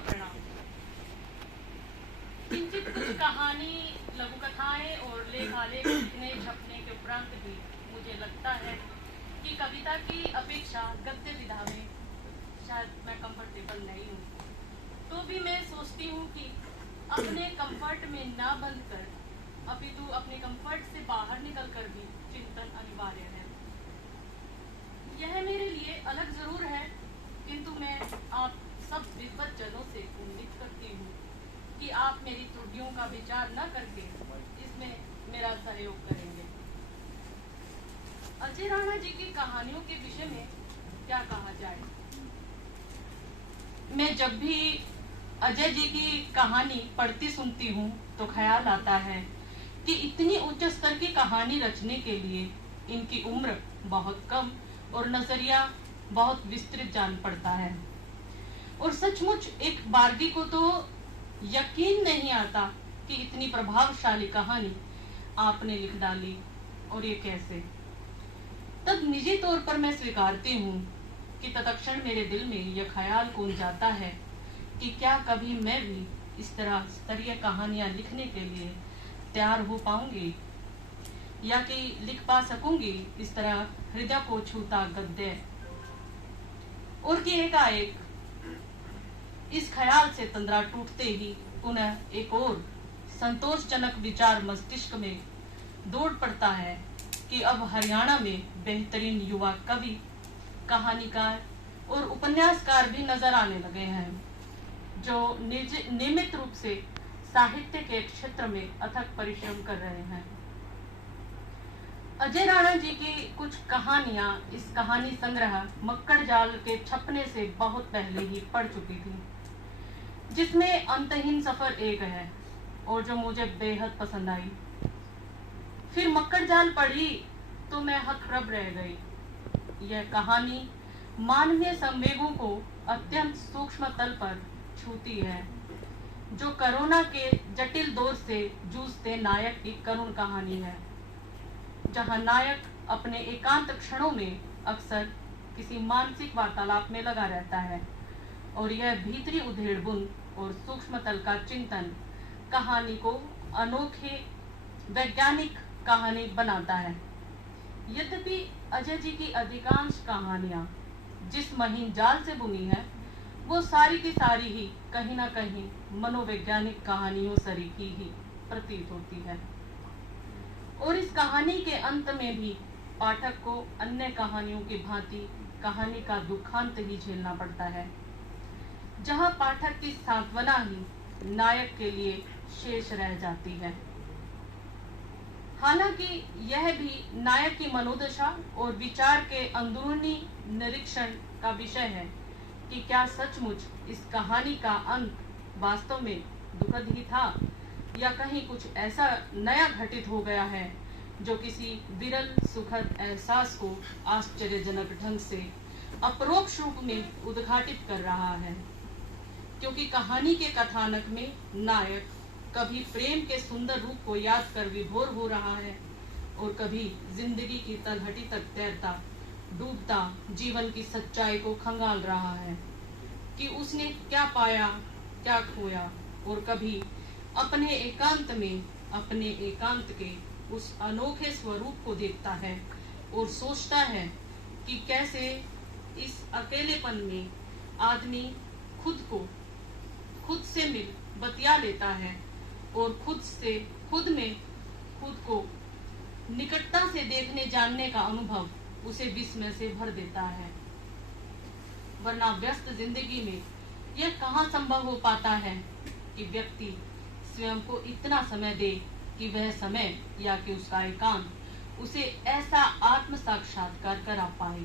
प्रणाम। किंचित कुछ कहानी, लघु कथाएं और लेखालेख लिखने छपने के उपरांत भी मुझे लगता है कि कविता की अपेक्षा गद्य विधा में शायद मैं कंफर्टेबल नहीं हूँ। तो भी मैं सोचती हूँ कि अपने कंफर्ट में ना बंद कर अपितु अपने कंफर्ट से बाहर निकलकर भी चिंतन अनिवार्य है। यह मेरे लिए अलग जरूर है, किंतु मैं आप सब विद्वत जनों से उम्मीद करती हूँ कि आप मेरी त्रुटियों का विचार न करके इसमें मेरा सहयोग करेंगे। अजय राणा जी की कहानियों के विषय में क्या कहा जाए। मैं जब भी अजय जी की कहानी पढ़ती सुनती हूँ तो ख्याल आता है कि इतनी उच्च स्तर की कहानी रचने के लिए इनकी उम्र बहुत कम और नजरिया बहुत विस्तृत जान पड़ता है। और सचमुच एक बार्गी को तो यकीन नहीं आता कि इतनी प्रभावशाली कहानी आपने लिख डाली, और ये कैसे। तब निजी तौर पर मैं स्वीकारती हूँ कि तत्क्षण मेरे दिल में यह ख्याल कौन जाता है कि क्या कभी मैं भी इस तरह स्तरीय कहानियां लिखने के लिए तैयार हो पाऊंगी, या कि लिख पा सकूंगी इस तरह हृदय को छूता गद्य। और कि एकाएक इस ख्याल से तंद्रा टूटते ही पुनः एक और संतोषजनक विचार मस्तिष्क में दौड़ पड़ता है कि अब हरियाणा में बेहतरीन युवा कवि, कहानीकार और उपन्यासकार भी नजर आने लगे हैं, जो नियमित रूप से साहित्य के क्षेत्र में अथक परिश्रम कर रहे हैं। अजय राणा जी की कुछ कहानियां इस कहानी संग्रह मक्कड़ जाल के छपने से बहुत पहले ही पढ़ चुकी थी, जिसमें अंतहीन सफर एक है और जो मुझे बेहद पसंद आई। फिर मक्कड़ जाल पढ़ी तो मैं हतप्रभ रह गई। यह कहानी मानवीय संवेगों को अत्यंत सूक्ष्म तल पर छूती है, जो कोरोना के जटिल दौर से जूझते नायक की करुण कहानी है, जहां नायक अपने एकांत क्षणों में अक्सर किसी मानसिक वार्तालाप में लगा रहता है, और यह भीतरी उधेड़बुन और सूक्ष्म तल का चिंतन कहानी को अनोखे वैज्ञानिक कहानी बनाता है। यद्यपि अजय जी की अधिकांश कहानियां जिस महीन जाल से बुनी है, वो सारी की सारी ही कहीं ना कहीं मनोवैज्ञानिक कहानियों सरीखी ही प्रतीत होती है। और इस कहानी के अंत में भी पाठक को अन्य कहानियों की भांति कहानी का दुखांत ही झेलना पड़ता है, जहां पाठक की सांत्वना ही नायक के लिए शेष रह जाती है। हालांकि यह भी नायक की मनोदशा और विचार के अंदरूनी निरीक्षण का विषय है कि क्या सचमुच इस कहानी का अंत वास्तव में दुखद ही था, या कहीं कुछ ऐसा नया घटित हो गया है जो किसी विरल सुखद एहसास को आश्चर्यजनक ढंग से अपरोक्ष रूप में उद्घाटित कर रहा है। क्योंकि कहानी के कथानक में नायक कभी प्रेम के सुंदर रूप को याद कर विभोर हो रहा है, और कभी जिंदगी की तलहटी तक तैरता डूबता जीवन की सच्चाई को खंगाल रहा है कि उसने क्या पाया क्या खोया, और कभी अपने एकांत में अपने एकांत के उस अनोखे स्वरूप को देखता है और सोचता है कि कैसे इस अकेलेपन में आदमी खुद से मिल बतिया लेता है और खुद में खुद को निकटता से देखने जानने का अनुभव उसे विस्मय से भर देता है। वरना व्यस्त जिंदगी में यह कहाँ संभव हो पाता है कि व्यक्ति स्वयं को इतना समय दे कि वह समय या कि उसका एकांत उसे ऐसा आत्म साक्षात्कार करा पाए